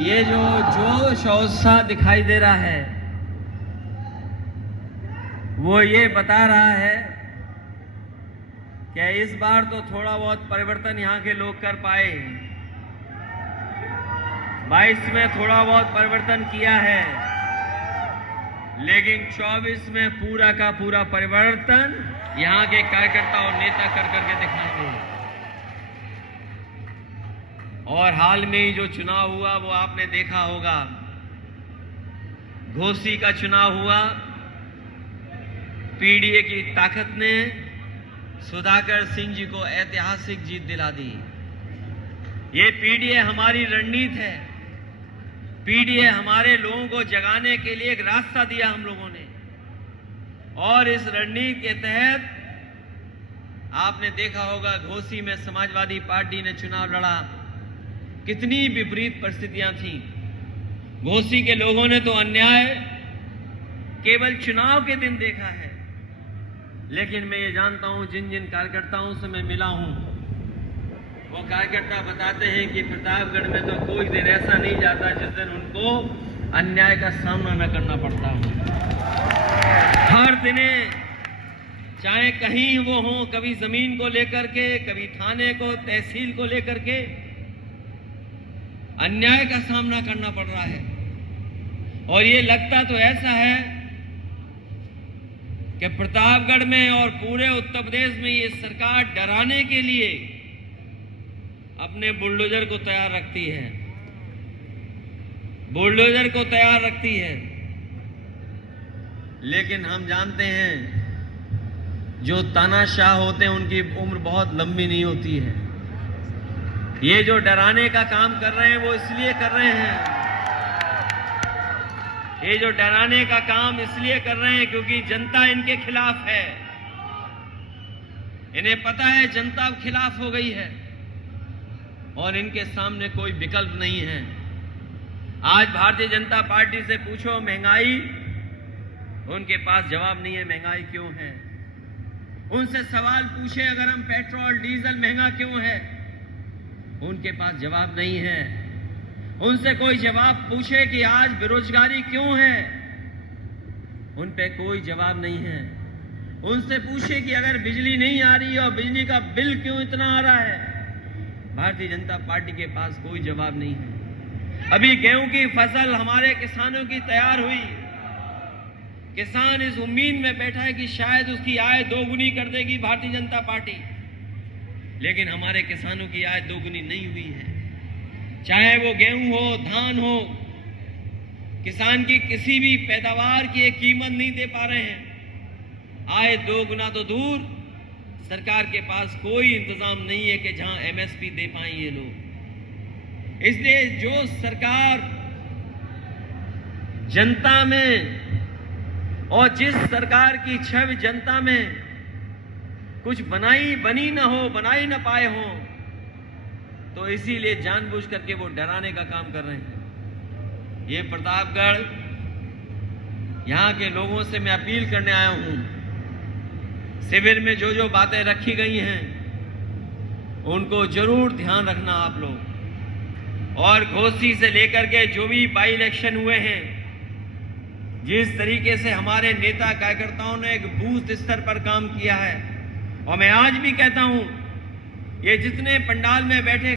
ये जो जोश और उत्साह दिखाई दे रहा है वो ये बता रहा है कि इस बार तो थोड़ा बहुत परिवर्तन यहाँ के लोग कर पाए। 22 में थोड़ा बहुत परिवर्तन किया है, लेकिन 24 में पूरा का पूरा परिवर्तन यहाँ के कार्यकर्ता और नेता कर करके दिखाएंगे। और हाल में ही जो चुनाव हुआ वो आपने देखा होगा, घोसी का चुनाव हुआ। पीडीए की ताकत ने सुधाकर सिंह जी को ऐतिहासिक जीत दिला दी। ये पीडीए हमारी रणनीति है। पीडीए हमारे लोगों को जगाने के लिए एक रास्ता दिया हम लोगों ने, और इस रणनीति के तहत आपने देखा होगा घोसी में समाजवादी पार्टी ने चुनाव लड़ा। कितनी विपरीत परिस्थितियां थीं। घोसी के लोगों ने तो अन्याय केवल चुनाव के दिन देखा है, लेकिन मैं ये जानता हूं जिन जिन कार्यकर्ताओं से मैं मिला हूं, वो कार्यकर्ता बताते हैं कि प्रतापगढ़ में तो कोई दिन ऐसा नहीं जाता जिस दिन उनको अन्याय का सामना न करना पड़ता हो। हर दिन, चाहे कहीं वो हो, कभी जमीन को लेकर के, कभी थाने को, तहसील को लेकर के अन्याय का सामना करना पड़ रहा है। और ये लगता तो ऐसा है कि प्रतापगढ़ में और पूरे उत्तर प्रदेश में ये सरकार डराने के लिए अपने बुलडोजर को तैयार रखती है, बुलडोजर को तैयार रखती है। लेकिन हम जानते हैं जो तानाशाह होते हैं उनकी उम्र बहुत लंबी नहीं होती है। ये जो डराने का काम कर रहे हैं वो इसलिए कर रहे हैं, ये जो डराने का काम इसलिए कर रहे हैं क्योंकि जनता इनके खिलाफ है। इन्हें पता है जनता अब खिलाफ हो गई है और इनके सामने कोई विकल्प नहीं है। आज भारतीय जनता पार्टी से पूछो महंगाई, उनके पास जवाब नहीं है महंगाई क्यों है। उनसे सवाल पूछे अगर हम पेट्रोल डीजल महंगा क्यों है, उनके पास जवाब नहीं है। उनसे कोई जवाब पूछे कि आज बेरोजगारी क्यों है, उन पे कोई जवाब नहीं है। उनसे पूछे कि अगर बिजली नहीं आ रही और बिजली का बिल क्यों इतना आ रहा है, भारतीय जनता पार्टी के पास कोई जवाब नहीं है। अभी गेहूं की फसल हमारे किसानों की तैयार हुई। किसान इस उम्मीद में बैठा है कि शायद उसकी आय दोगुनी कर देगी भारतीय जनता पार्टी, लेकिन हमारे किसानों की आय दोगुनी नहीं हुई है। चाहे वो गेहूं हो, धान हो, किसान की किसी भी पैदावार की एक कीमत नहीं दे पा रहे हैं। आय दोगुना तो दूर, सरकार के पास कोई इंतजाम नहीं है कि जहां एमएसपी दे पाए ये लोग। इसलिए जो सरकार जनता में, और जिस सरकार की छवि जनता में कुछ बनी ना हो, बनाई ना पाए हो, तो इसीलिए जानबूझ करके वो डराने का काम कर रहे हैं। ये प्रतापगढ़, यहां के लोगों से मैं अपील करने आया हूं, शिविर में जो जो बातें रखी गई हैं उनको जरूर ध्यान रखना आप लोग। और घोसी से लेकर के जो भी बाई इलेक्शन हुए हैं, जिस तरीके से हमारे नेता कार्यकर्ताओं ने एक बूथ स्तर पर काम किया है, और मैं आज भी कहता हूं ये जितने पंडाल में बैठे